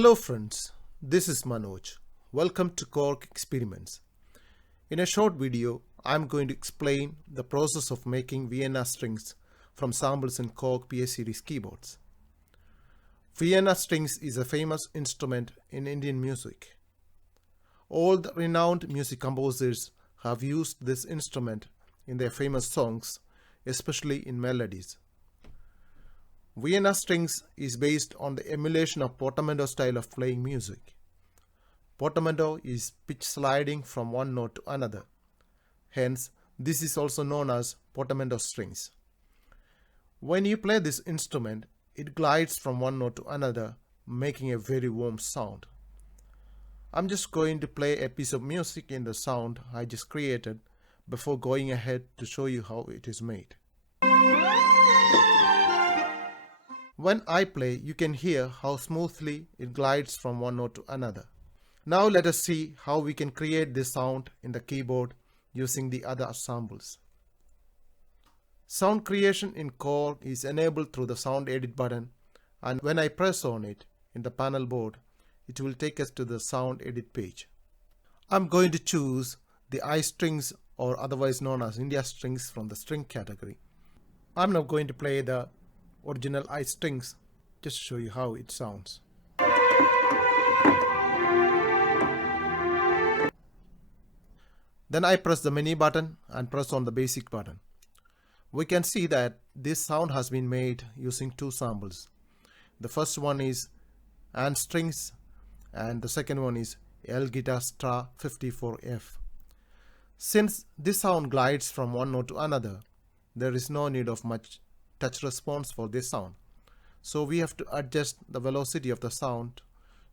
Hello friends, this is Manoj. Welcome to Korg Experiments. In a short video, I am going to explain the process of making Vienna strings from samples in Korg PA series keyboards. Vienna strings is a famous instrument in Indian music. All the renowned music composers have used this instrument in their famous songs, especially in melodies. Vienna strings is based on the emulation of Portamento style of playing music. Portamento is pitch sliding from one note to another. Hence, this is also known as Portamento Strings. When you play this instrument, it glides from one note to another, making a very warm sound. I'm just going to play a piece of music in the sound I just created before going ahead to show you how it is made. When I play, you can hear how smoothly it glides from one note to another. Now let us see how we can create this sound in the keyboard using the other samples. Sound creation in Korg is enabled through the sound edit button, and when I press on it in the panel board, it will take us to the sound edit page. I'm going to choose the I strings, or otherwise known as India strings, from the string category. I'm now going to play the original I strings just to show you how it sounds. Then I press the menu button and press on the basic button. We can see that this sound has been made using two samples. The first one is and strings and the second one is L guitar star 54F. Since this sound glides from one note to another, there is no need of much touch response for this sound. So we have to adjust the velocity of the sound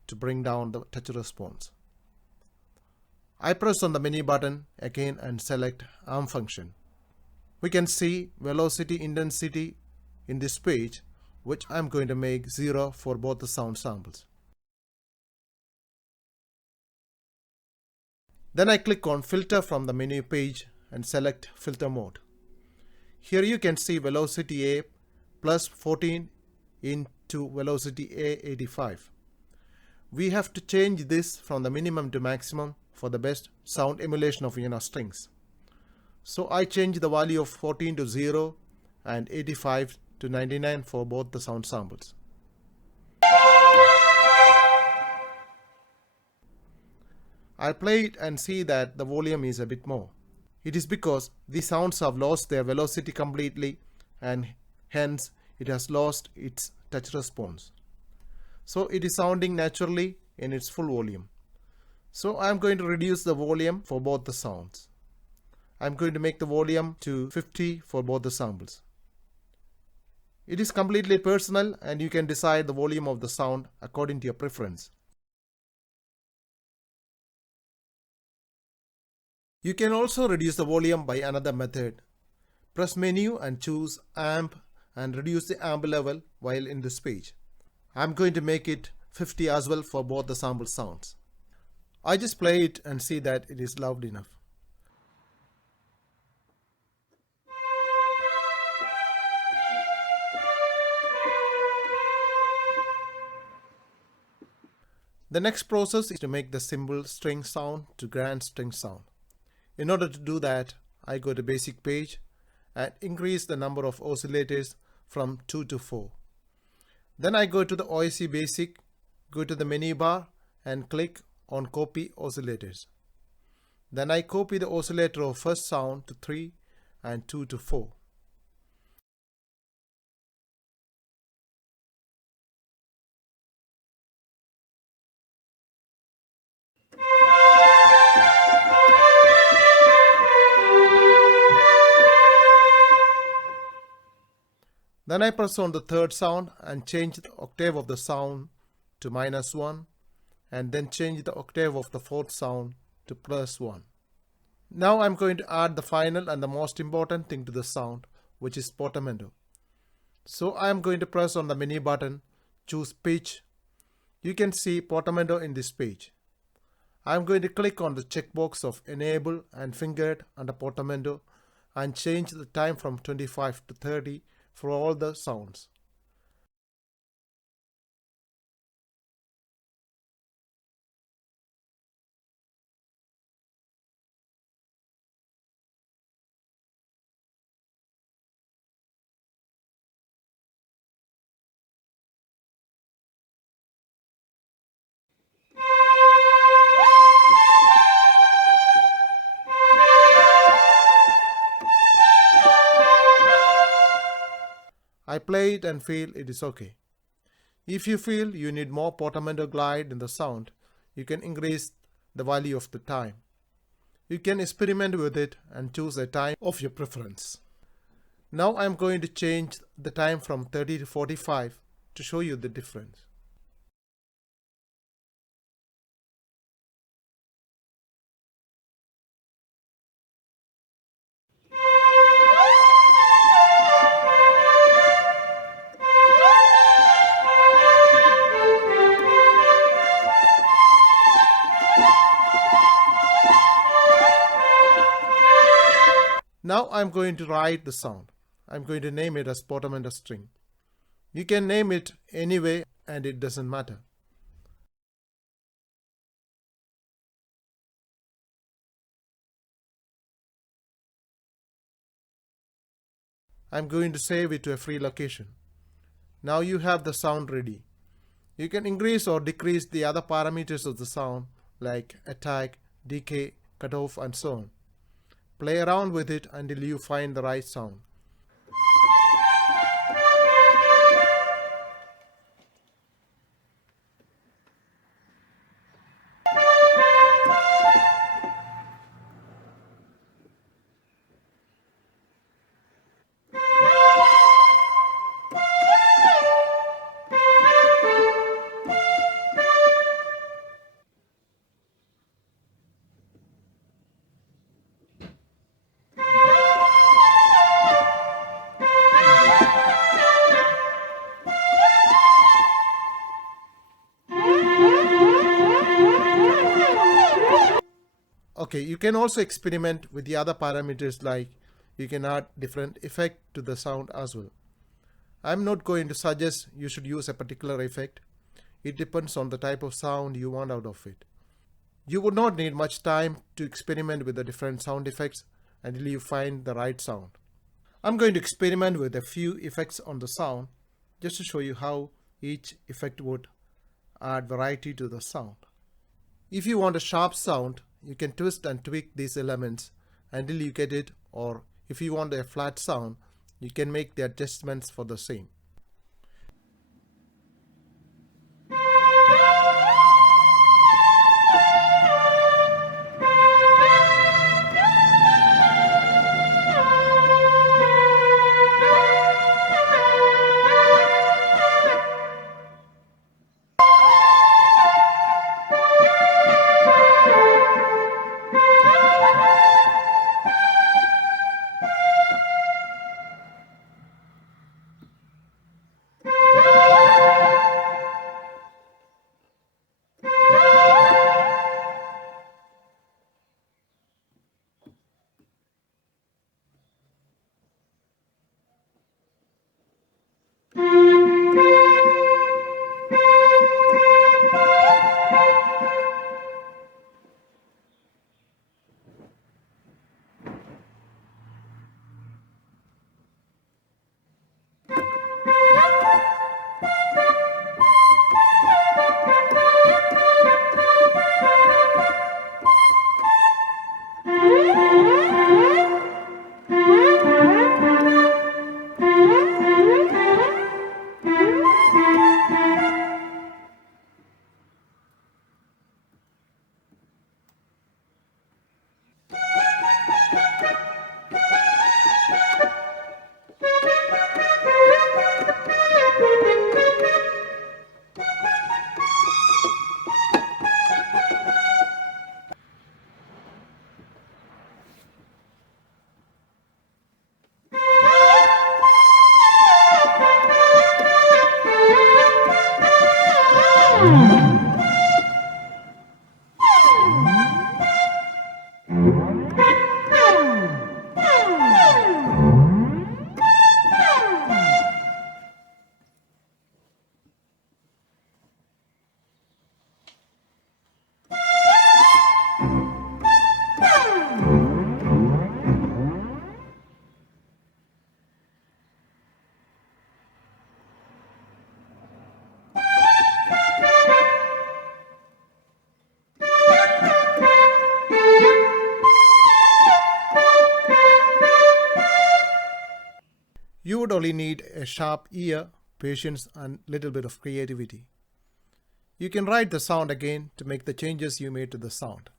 to bring down the touch response. I press on the menu button again and select arm function. We can see velocity intensity in this page, which I am going to make 0 for both the sound samples. Then I click on filter from the menu page and select filter mode. Here you can see velocity A plus 14 into velocity A 85. We have to change this from the minimum to maximum for the best sound emulation of Vienna strings. So I change the value of 14 to 0 and 85 to 99 for both the sound samples. I'll play it and see that the volume is a bit more. It is because these sounds have lost their velocity completely and hence it has lost its touch response. So it is sounding naturally in its full volume. So I am going to reduce the volume for both the sounds. I am going to make the volume to 50 for both the samples. It is completely personal and you can decide the volume of the sound according to your preference. You can also reduce the volume by another method. Press menu and choose amp and reduce the amp level while in this page. I am going to make it 50 as well for both the sample sounds. I just play it and see that it is loud enough. The next process is to make the simple string sound to grand string sound. In order to do that, I go to basic page and increase the number of oscillators from 2 to 4. Then I go to the OSC basic, go to the menu bar and click on copy oscillators. Then I copy the oscillator of first sound to 3 and 2 to 4. Then I press on the third sound and change the octave of the sound to -1 and then change the octave of the fourth sound to +1. Now I'm going to add the final and the most important thing to the sound, which is portamento. So I am going to press on the menu button, choose pitch. You can see portamento in this page. I am going to click on the checkbox of enable and finger it under portamento and change the time from 25 to 30 for all the sounds. I play it and feel it is okay. If you feel you need more portamento glide in the sound, you can increase the value of the time. You can experiment with it and choose a time of your preference. Now I am going to change the time from 30 to 45 to show you the difference. Now I'm going to write the sound. I'm going to name it as Portamento String. You can name it anyway and it doesn't matter. I'm going to save it to a free location. Now you have the sound ready. You can increase or decrease the other parameters of the sound like attack, decay, cutoff and so on. Play around with it until you find the right sound. Okay, you can also experiment with the other parameters, like you can add different effect to the sound as well. I'm not going to suggest you should use a particular effect. It depends on the type of sound you want out of it. You would not need much time to experiment with the different sound effects until you find the right sound. I'm going to experiment with a few effects on the sound just to show you how each effect would add variety to the sound. If you want a sharp sound, you can twist and tweak these elements until you get it, or if you want a flat sound, you can make the adjustments for the same. only need a sharp ear, patience and little bit of creativity. You can write the sound again to make the changes you made to the sound.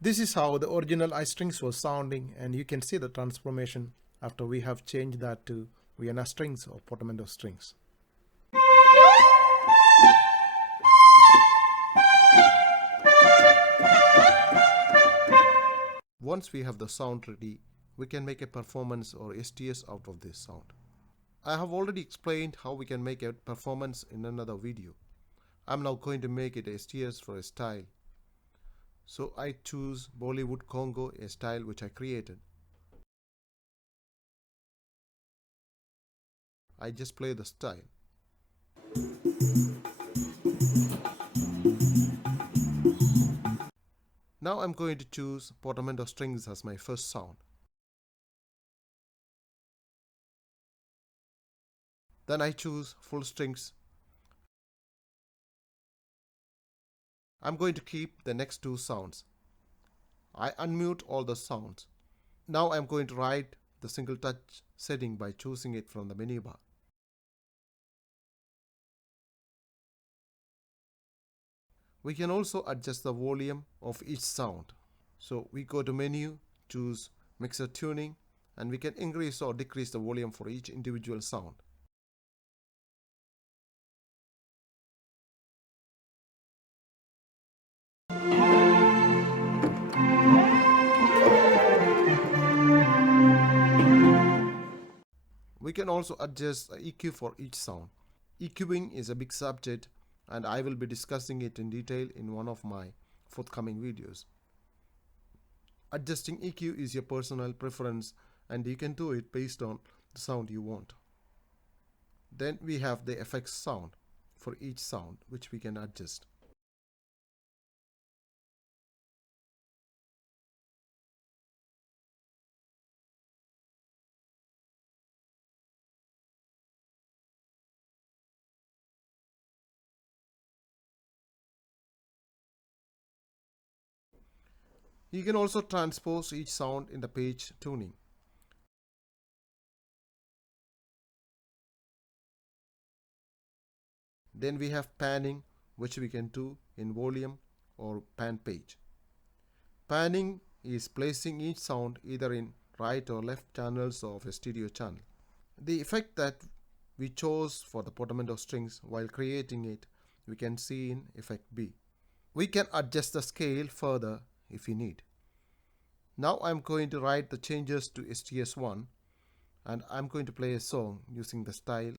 This is how the original I strings was sounding, and you can see the transformation after we have changed that to Vienna strings or Portamento strings. Once we have the sound ready, we can make a performance or STS out of this sound. I have already explained how we can make a performance in another video. I'm now going to make it STS for a style. So I choose Bollywood Congo, a style which I created. I just play the style. Now I'm going to choose Portamento Strings as my first sound. Then I choose full strings. I'm going to keep the next two sounds. I unmute all the sounds. Now I'm going to write the single touch setting by choosing it from the menu bar. We can also adjust the volume of each sound. So we go to menu, choose mixer tuning, and we can increase or decrease the volume for each individual sound. We can also adjust the EQ for each sound. EQing is a big subject and I will be discussing it in detail in one of my forthcoming videos. Adjusting EQ is your personal preference and you can do it based on the sound you want. Then we have the effects sound for each sound which we can adjust. You can also transpose each sound in the page tuning. Then we have panning, which we can do in volume or pan page. Panning is placing each sound either in right or left channels of a stereo channel. The effect that we chose for the Portamento strings while creating it, we can see in effect B. We can adjust the scale further if we need. Now I'm going to write the changes to STS1 and I'm going to play a song using the style.